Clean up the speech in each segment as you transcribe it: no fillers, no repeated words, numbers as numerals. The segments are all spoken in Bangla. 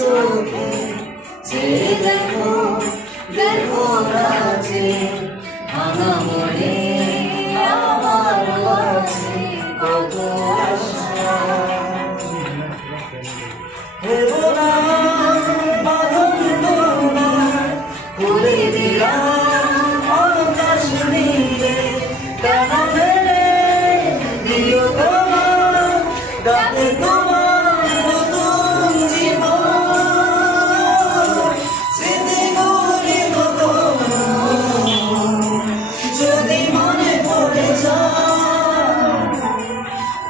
চোখে ছেড়ে দেখো দেখো রাজে ভাঙা মনে আমার আছে কত আশা। হেবো না বাঁধন তোমার খুলে দিলাম অবকাশ নিয়ে কেন মেরে দিও তোমার ডাকে তোমার নতুন জীবন স্মৃতিগুলি নতুন যদি মনে পড়ে যায়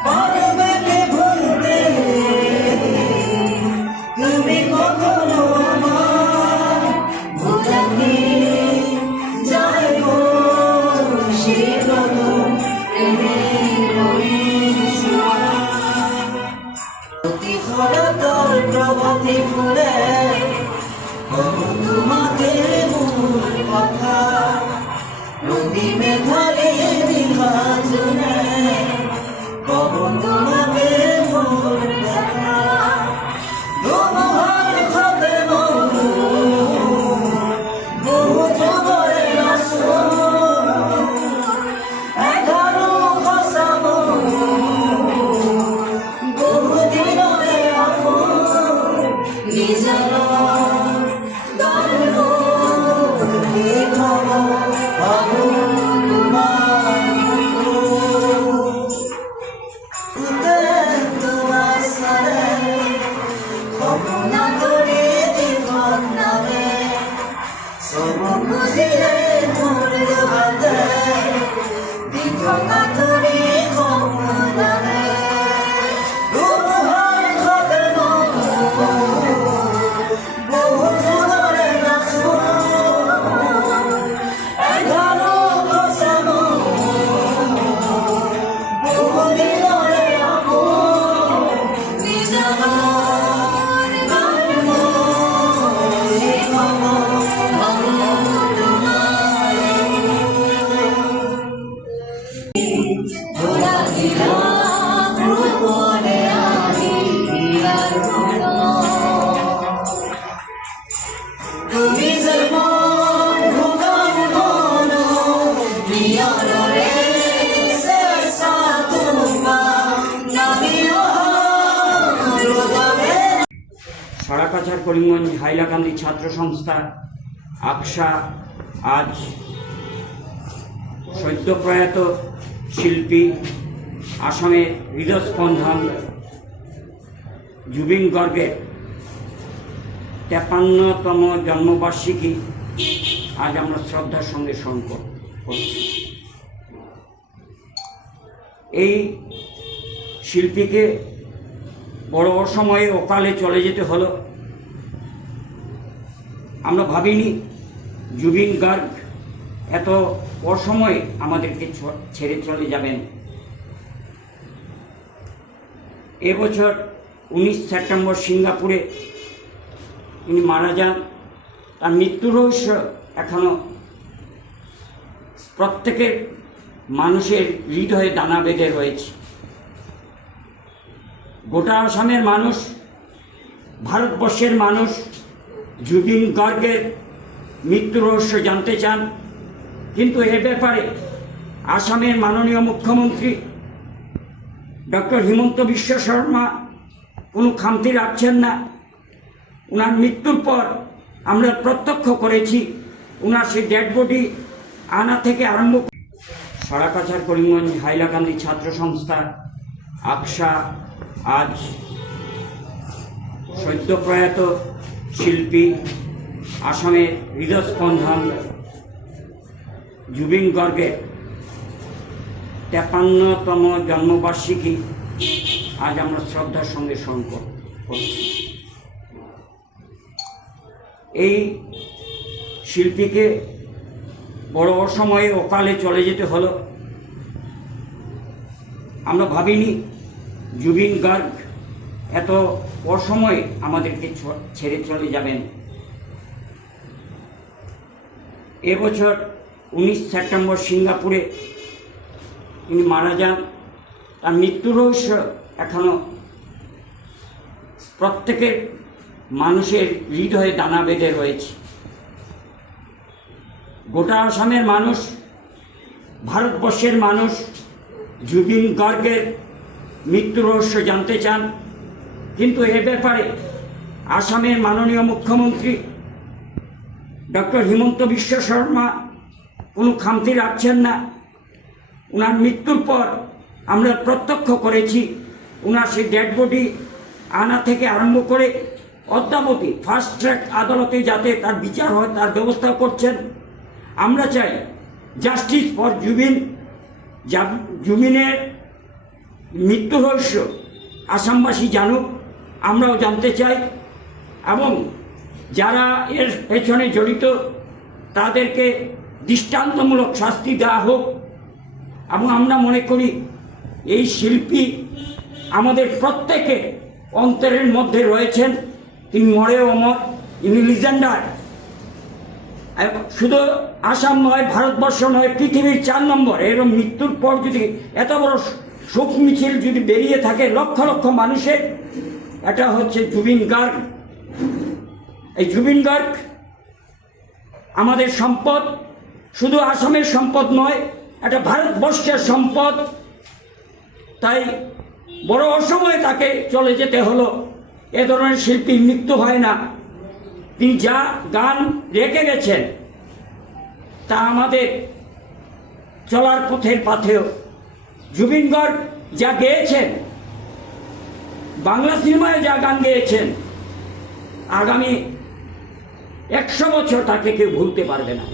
পারবে কে ভুলতে তুমি কখনো আমার ভুলানি যায় গো সে নতুন প্রেমের ওই ছোঁয়া। প্রতিফলতার প্রভাতী ফুলে তোমাকে মূল কথা নদী মেঘালে বিভাজনে কখন তোমাকে মূল দেখা তোমার খাবে বহু জগরে আসো এগারো ভাষাবো বহু দিনরে আফো নিজের দারুণ দেখাবো বাবু তোমার উতে তোমার সারে খবনা করে জীবন নামে সব খুঁজিলে মোর হাতে দীপনা করে খবনামে তোমার খাবে বহু জোরে নাচো এগারো ভাষাবো বহু দিনরে আপো নিজের দারুণ দেখাবো বাবু তোমার ধরা দিলাম রূপনে আনি আর কোনো তুমি যে মন ভোগান মন বিয়রে শেষা তোমা নামিও হৃদয়ে। সারাকাছাড় করিমগঞ্জ হাইলাকান্দি ছাত্র সংস্থা আকশা আজ সদ্যপ্রয়াত শিল্পী আসামের হৃদস্পন্দন জুবিন গর্গের 53তম জন্মবার্ষিকী আজ আমরা শ্রদ্ধার সঙ্গে স্মরণ করছি। এই শিল্পীকে বড় অসময়ে অকালে চলে যেতে হলো। আমরা ভাবিনি জুবিন গার্গ এত অসময়ে আমাদেরকে ছেড়ে চলে যাবেন। এবছর 19 সেপ্টেম্বর সিঙ্গাপুরে তিনি মারা যান। তার মৃত্যু রহস্য এখনো প্রত্যেকের মানুষের হৃদয়ে দানা বেঁধে রয়েছে। গোটা আসামের মানুষ, ভারতবর্ষের মানুষ জুবিন গার্গের মৃত্যু রহস্য জানতে চান, কিন্তু এ ব্যাপারে আসামের মাননীয় মুখ্যমন্ত্রী ডক্টর হিমন্ত বিশ্ব শর্মা কোনো খামতি রাখছেন না। ওনার মৃত্যুর পর আমরা প্রত্যক্ষ করেছি ওনার সেই ডেড বডি আনা থেকে আরম্ভ। সারাকাছাড় করিমগঞ্জ হাইলাকান্দি ছাত্র সংস্থা আকশা আজ সদ্যপ্রয়াত শিল্পী আসামের হৃদস্পন্দন জুবিন গর্গের 53তম জন্মবার্ষিকী আজ আমরা শ্রদ্ধার সঙ্গে স্মরণ করছি। এই শিল্পীকে বড় অসময়ে অকালে চলে যেতে হলো। আমরা ভাবিনি জুবিন গার্গ এত অসময়ে আমাদেরকে ছেড়ে চলে যাবেন। এবছর 19 সেপ্টেম্বর সিঙ্গাপুরে তিনি মারা যান। তার মৃত্যু রহস্য এখনো প্রত্যেকের মানুষের হৃদয়ে দানা বেঁধে রয়েছে। গোটা আসামের মানুষ, ভারতবর্ষের মানুষ জুবিন গার্গের মৃত্যু রহস্য জানতে চান, কিন্তু এ ব্যাপারে আসামের মাননীয় মুখ্যমন্ত্রী ডক্টর হিমন্ত বিশ্ব শর্মা কোনো খামতি রাখছেন না। ওনার মৃত্যুর পর আমরা প্রত্যক্ষ করেছি ওনার সেই ডেড বডি আনা থেকে আরম্ভ করে অদ্যাবধি ফাস্ট ট্র্যাক আদালতে যাতে তার বিচার হয় তার ব্যবস্থা করছেন। আমরা চাই জাস্টিস ফর জুবিন। জুবিনের মৃত্যু রহস্য আসামবাসী জানুক, আমরাও জানতে চাই, এবং যারা এর পেছনে জড়িত তাদেরকে দৃষ্টান্তমূলক শাস্তি দেওয়া হোক। এবং আমরা মনে করি এই শিল্পী আমাদের প্রত্যেকের অন্তরের মধ্যে রয়েছেন, তিনি মরে অমর, ইনি লিজেন্ডার। শুধু আসাম নয়, ভারতবর্ষ নয়, পৃথিবীর 4 নম্বর। এরকম মৃত্যুর পর যদি এত বড় শোক মিছিল যদি বেরিয়ে থাকে লক্ষ লক্ষ মানুষের, এটা হচ্ছে জুবিন গার্গ। এই জুবিন গার্গ আমাদের সম্পদ, শুধু আসামের সম্পদ নয়, এটা ভারতবর্ষের সম্পদ। তাই বড় অসময়ে তাকে চলে যেতে হলো। এ ধরনের শিল্পীর মৃত্যু হয় না। তিনি যা গান রেখে গেছেন তা আমাদের চলার পথের পাথেয়। জুবিন গার্গ যা গেয়েছেন, বাংলা সিনেমায় যা গান গেয়েছেন, আগামী 100 বছর তাকে কেউ ভুলতে পারবে না।